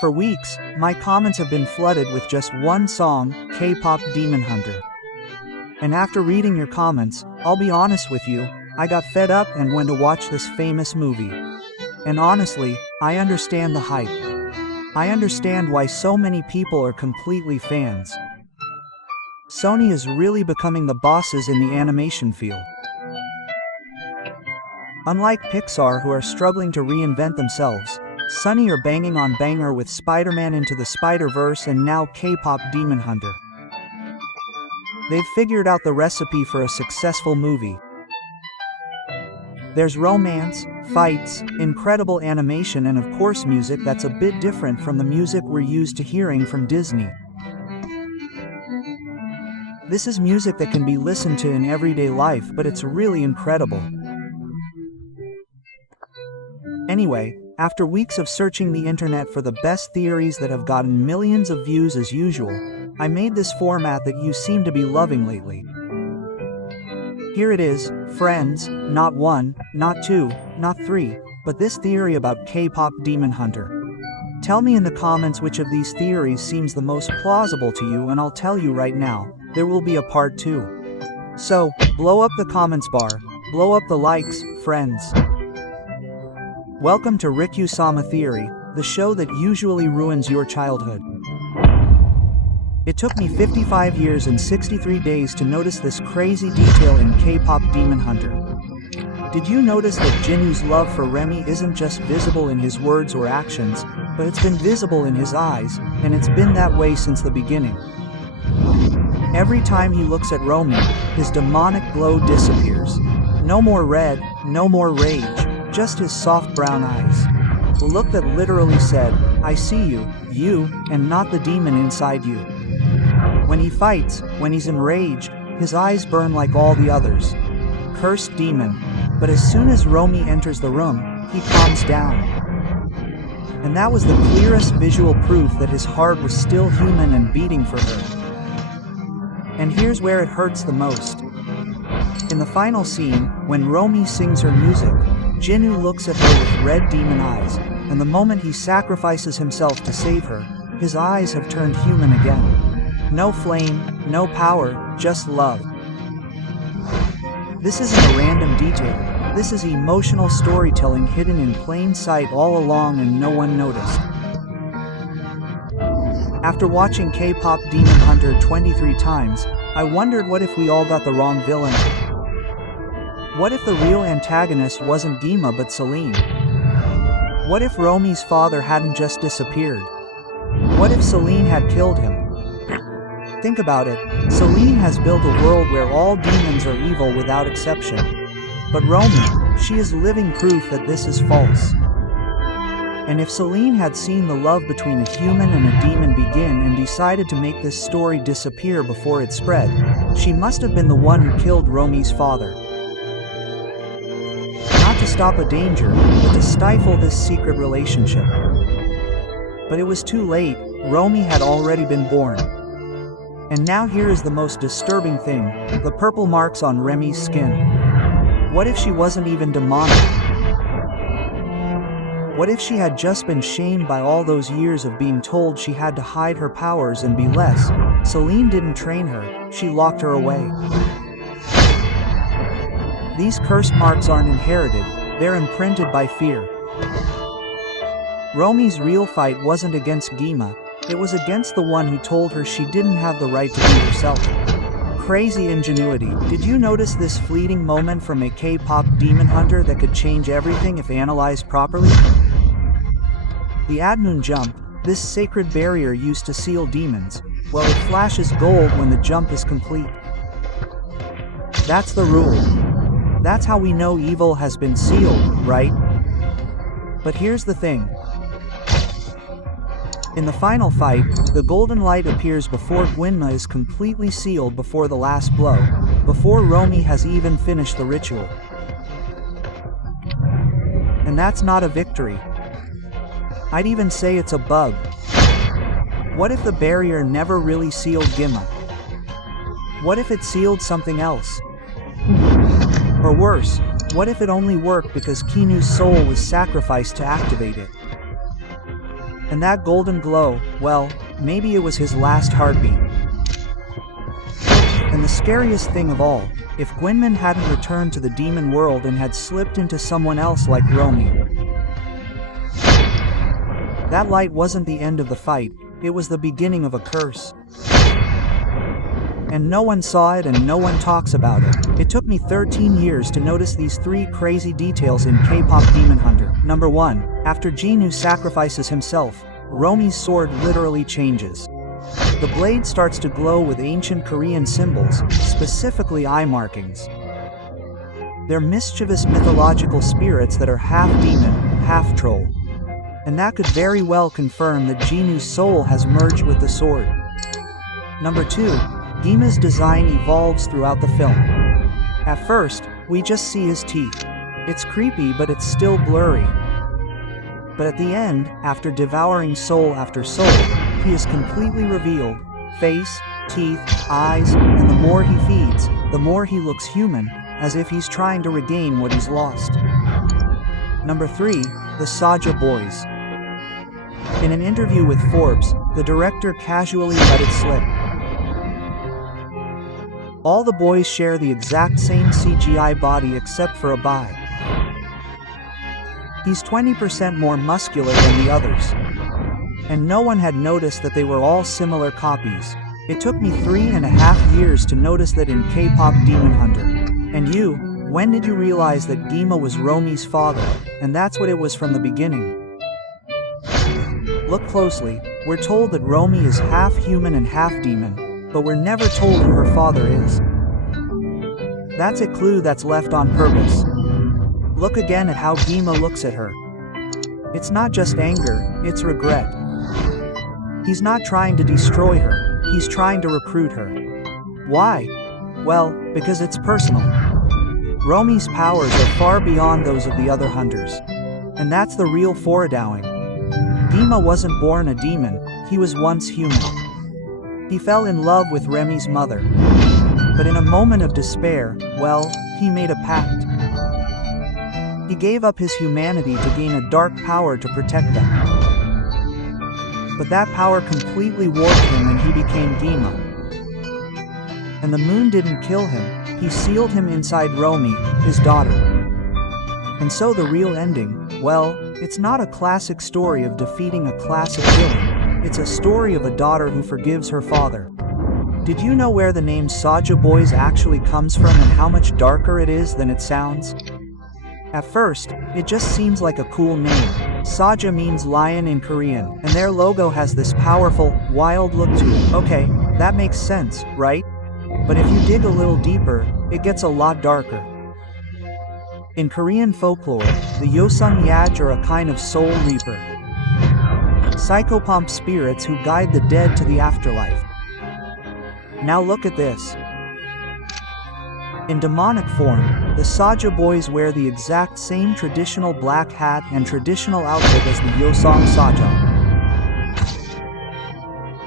For weeks, my comments have been flooded with just one song, K-pop Demon Hunter. And after reading your comments, I'll be honest with you, I got fed up and went to watch this famous movie. And honestly, I understand the hype. I understand why so many people are completely fans. Sony is really becoming the bosses in the animation field. Unlike Pixar, who are struggling to reinvent themselves, Sony are banging on banger with Spider-Man Into the Spider-Verse and now K-pop Demon Hunter. They've figured out the recipe for a successful movie. There's romance, fights, incredible animation, and of course music that's a bit different from the music we're used to hearing from Disney. This is music that can be listened to in everyday life, but it's really incredible. Anyway, after weeks of searching the internet for the best theories that have gotten millions of views as usual, I made this format that you seem to be loving lately. Here it is, friends, not one, not two, not three, but this theory about K-pop Demon Hunter. Tell me in the comments which of these theories seems the most plausible to you, and I'll tell you right now, there will be a part 2. So, blow up the comments bar, blow up the likes, friends. Welcome to RIKUSAMA Theory, the show that usually ruins your childhood. It took me 55 years and 63 days to notice this crazy detail in K-pop Demon Hunter. Did you notice that Jinu's love for Remy isn't just visible in his words or actions, but it's been visible in his eyes, and it's been that way since the beginning. Every time he looks at Romy, his demonic glow disappears. No more red, no more rage, just his soft brown eyes. A look that literally said, I see you, and not the demon inside you. When he fights, when he's enraged, his eyes burn like all the others. Cursed demon. But as soon as Romy enters the room, he calms down. And that was the clearest visual proof that his heart was still human and beating for her. And here's where it hurts the most. In the final scene, when Romy sings her music, Jinu looks at her with red demon eyes, and the moment he sacrifices himself to save her, his eyes have turned human again. No flame, no power, just love. This isn't a random detail, this is emotional storytelling hidden in plain sight all along and no one noticed. After watching K-pop Demon Hunter 23 times, I wondered what if we all got the wrong villain? What if the real antagonist wasn't Gima but Celine? What if Romy's father hadn't just disappeared? What if Celine had killed him? Think about it, Celine has built a world where all demons are evil without exception. But Romy, she is living proof that this is false. And if Celine had seen the love between a human and a demon begin and decided to make this story disappear before it spread, she must have been the one who killed Romy's father. Not to stop a danger, but to stifle this secret relationship. But it was too late, Romy had already been born. And now here is the most disturbing thing, the purple marks on Remy's skin. What if she wasn't even demonic? What if she had just been shamed by all those years of being told she had to hide her powers and be less? Celine didn't train her, she locked her away. These cursed marks aren't inherited, they're imprinted by fear. Romy's real fight wasn't against Gima, it was against the one who told her she didn't have the right to be herself. Crazy ingenuity. Did you notice this fleeting moment from a K-pop Demon Hunter that could change everything if analyzed properly? The Admoon jump, this sacred barrier used to seal demons, well, it flashes gold when the jump is complete. That's the rule. That's how we know evil has been sealed, right? But here's the thing. In the final fight, the golden light appears before Gwenma is completely sealed before the last blow, before Romy has even finished the ritual. And that's not a victory. I'd even say it's a bug. What if the barrier never really sealed Gima? What if it sealed something else? Or worse, what if it only worked because Kinu's soul was sacrificed to activate it? And that golden glow, well, maybe it was his last heartbeat. And the scariest thing of all, if Gwynman hadn't returned to the demon world and had slipped into someone else like Romy. That light wasn't the end of the fight, it was the beginning of a curse. And no one saw it and no one talks about it. It took me 13 years to notice these 3 crazy details in K-pop Demon Hunter. Number 1. After Jinu sacrifices himself, Romy's sword literally changes. The blade starts to glow with ancient Korean symbols, specifically eye markings. They're mischievous mythological spirits that are half demon, half troll. And that could very well confirm that Jinu's soul has merged with the sword. Number 2. Gima's design evolves throughout the film. At first, we just see his teeth. It's creepy, but it's still blurry. But at the end, after devouring soul after soul, he is completely revealed. Face, teeth, eyes, and the more he feeds, the more he looks human, as if he's trying to regain what he's lost. Number 3. The Saja Boys. In an interview with Forbes, the director casually let it slip. All the boys share the exact same CGI body except for a bi. He's 20% more muscular than the others. And no one had noticed that they were all similar copies. It took me 3.5 years to notice that in K-pop Demon Hunter. And you, when did you realize that Gima was Romy's father, and that's what it was from the beginning? Look closely, we're told that Romy is half human and half demon, but we're never told who her father is. That's a clue that's left on purpose. Look again at how Gima looks at her. It's not just anger, it's regret. He's not trying to destroy her, he's trying to recruit her. Why? Well, because it's personal. Romy's powers are far beyond those of the other hunters. And that's the real foreshadowing. Gima wasn't born a demon, he was once human. He fell in love with Remy's mother. But in a moment of despair, well, he made a pact. He gave up his humanity to gain a dark power to protect them. But that power completely warped him and he became Gima. And the moon didn't kill him, he sealed him inside Romy, his daughter. And so the real ending, well, it's not a classic story of defeating a classic villain, it's a story of a daughter who forgives her father. Did you know where the name Saja Boys actually comes from and how much darker it is than it sounds? At first, it just seems like a cool name. Saja means lion in Korean, and their logo has this powerful, wild look to it. Okay, that makes sense, right? But if you dig a little deeper, it gets a lot darker. In Korean folklore, the Yosung Yaj are a kind of soul reaper. Psychopomp spirits who guide the dead to the afterlife. Now look at this. In demonic form, the Saja Boys wear the exact same traditional black hat and traditional outfit as the Yosung Saja.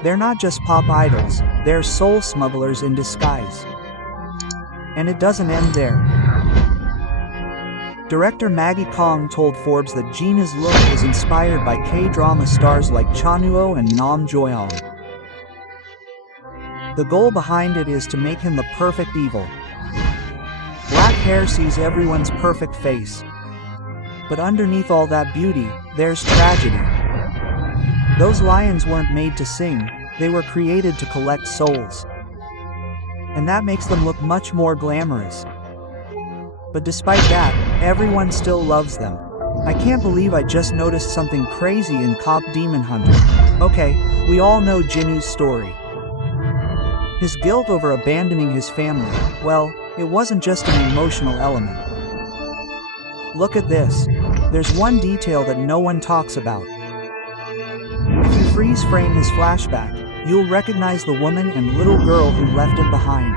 They're not just pop idols, they're soul smugglers in disguise. And it doesn't end there. Director Maggie Kong told Forbes that Gina's look was inspired by K-drama stars like Chanuo and Nam Joyeon. The goal behind it is to make him the perfect evil. Black hair sees everyone's perfect face. But underneath all that beauty, there's tragedy. Those lions weren't made to sing, they were created to collect souls. And that makes them look much more glamorous. But despite that, everyone still loves them. I can't believe I just noticed something crazy in K-pop Demon Hunter. Okay, we all know Jinu's story. His guilt over abandoning his family, well, it wasn't just an emotional element. Look at this. There's one detail that no one talks about. If you freeze frame his flashback, you'll recognize the woman and little girl who left him behind.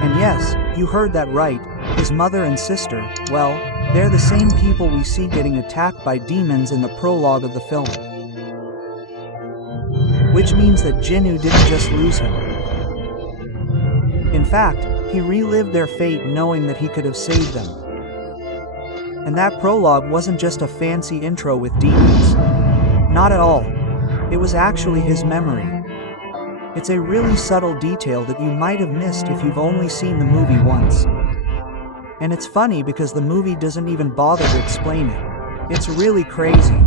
And yes, you heard that right, his mother and sister, well, they're the same people we see getting attacked by demons in the prologue of the film. Which means that Jinu didn't just lose him. In fact, he relived their fate knowing that he could have saved them. And that prologue wasn't just a fancy intro with demons. Not at all. It was actually his memory. It's a really subtle detail that you might have missed if you've only seen the movie once. And it's funny because the movie doesn't even bother to explain it. It's really crazy.